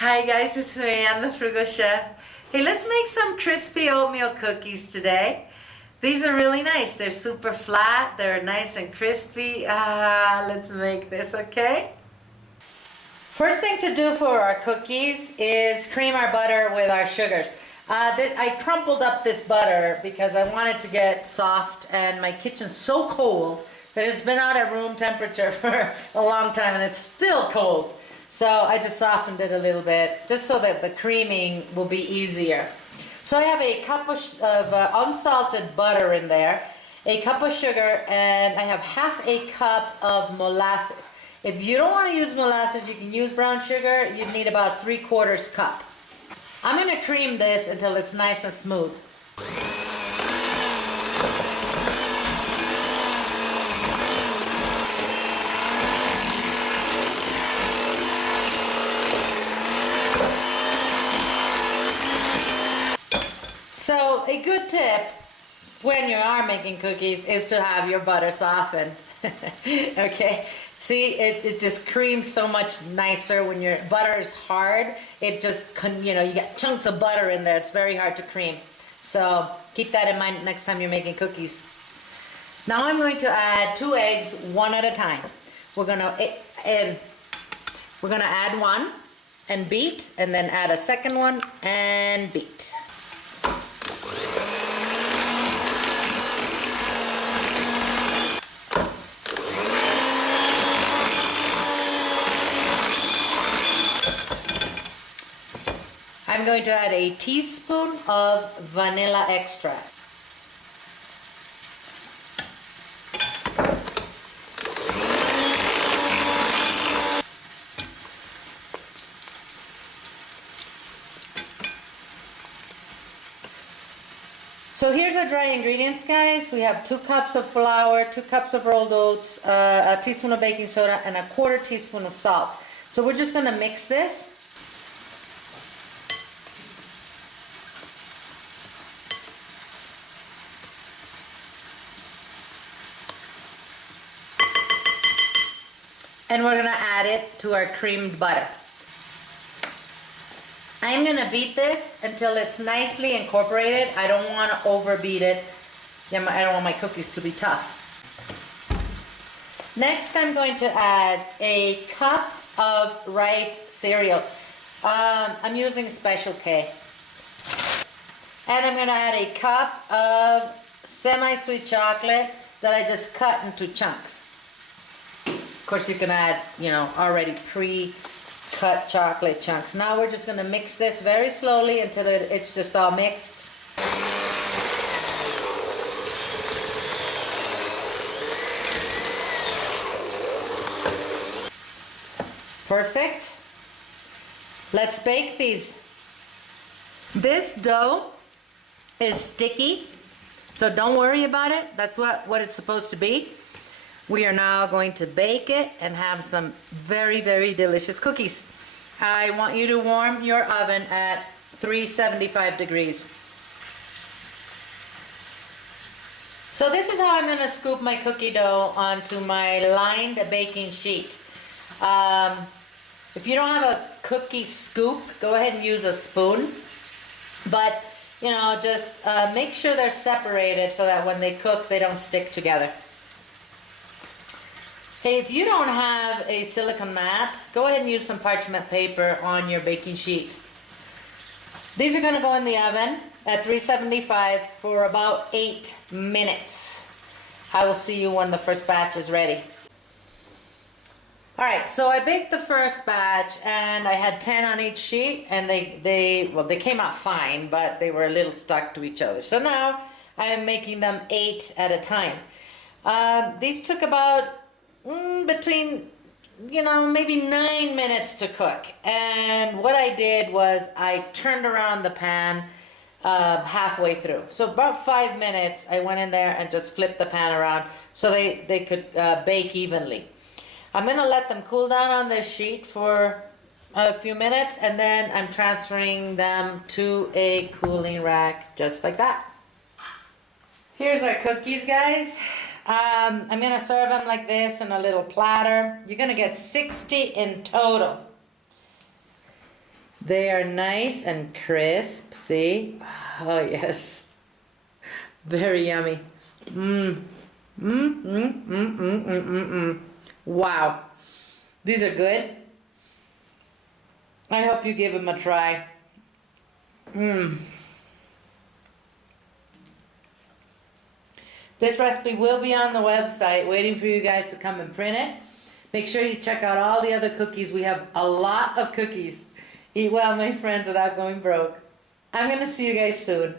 Hi guys, it's me, I'm the Frugal Chef. Hey, let's make some crispy oatmeal cookies today. These are really nice. They're super flat, they're nice and crispy. Let's make this, okay? First thing to do for our cookies is cream our butter with our sugars. I crumpled up this butter because I wanted to get soft, and my kitchen's so cold that it's been out at room temperature for a long time and it's still cold. So I just softened it a little bit just so that the creaming will be easier. So I have a cup of unsalted butter in there, a cup of sugar, and I have half a cup of molasses. If you don't want to use molasses, you can use brown sugar. You'd need about 3/4 cup. I'm going to cream this until it's nice and smooth. So a good tip when you are making cookies is to have your butter soften. Okay, see, it just creams so much nicer when your butter is hard. It just, you get chunks of butter in there. It's very hard to cream. So keep that in mind next time you're making cookies. Now I'm going to add 2 eggs, one at a time. We're gonna add one and beat, and then add a second one and beat. I'm going to add a teaspoon of vanilla extract. So here's our dry ingredients, guys. We have 2 cups of flour, 2 cups of rolled oats, a teaspoon of baking soda, and a 1/4 teaspoon of salt. So we're just going to mix this. And we're going to add it to our creamed butter. I'm going to beat this until it's nicely incorporated. I don't want to overbeat it. I don't want my cookies to be tough. Next, I'm going to add a cup of rice cereal. I'm using Special K. And I'm going to add a cup of semi-sweet chocolate that I just cut into chunks. Of course, you can add, already pre-cut chocolate chunks. Now we're just going to mix this very slowly until it's just all mixed. Perfect. Let's bake these. This dough is sticky, so don't worry about it. That's what it's supposed to be. We are now going to bake it and have some very, very delicious cookies. I want you to warm your oven at 375 degrees. So this is how I'm going to scoop my cookie dough onto my lined baking sheet. If you don't have a cookie scoop, go ahead and use a spoon. But, just make sure they're separated so that when they cook, they don't stick together. Hey, if you don't have a silicone mat, go ahead and use some parchment paper on your baking sheet. These are going to go in the oven at 375 for about 8 minutes. I will see you when the first batch is ready. Alright, so I baked the first batch and I had 10 on each sheet, and they came out fine, but they were a little stuck to each other. So now I am making them 8 at a time. These took about between maybe 9 minutes to cook, and what I did was I turned around the pan halfway through. So about 5 minutes I went in there and just flipped the pan around so they could bake evenly. I'm going to let them cool down on this sheet for a few minutes, and then I'm transferring them to a cooling rack just like that. Here's our cookies, guys. I'm going to serve them like this in a little platter. You're going to get 60 in total. They are nice and crisp, see? Oh, yes. Very yummy. Mmm. Mmm, mmm, mmm, mmm, mmm, mmm, mmm. Wow. These are good. I hope you give them a try. Mmm. This recipe will be on the website waiting for you guys to come and print it. Make sure you check out all the other cookies. We have a lot of cookies. Eat well, my friends, without going broke. I'm going to see you guys soon.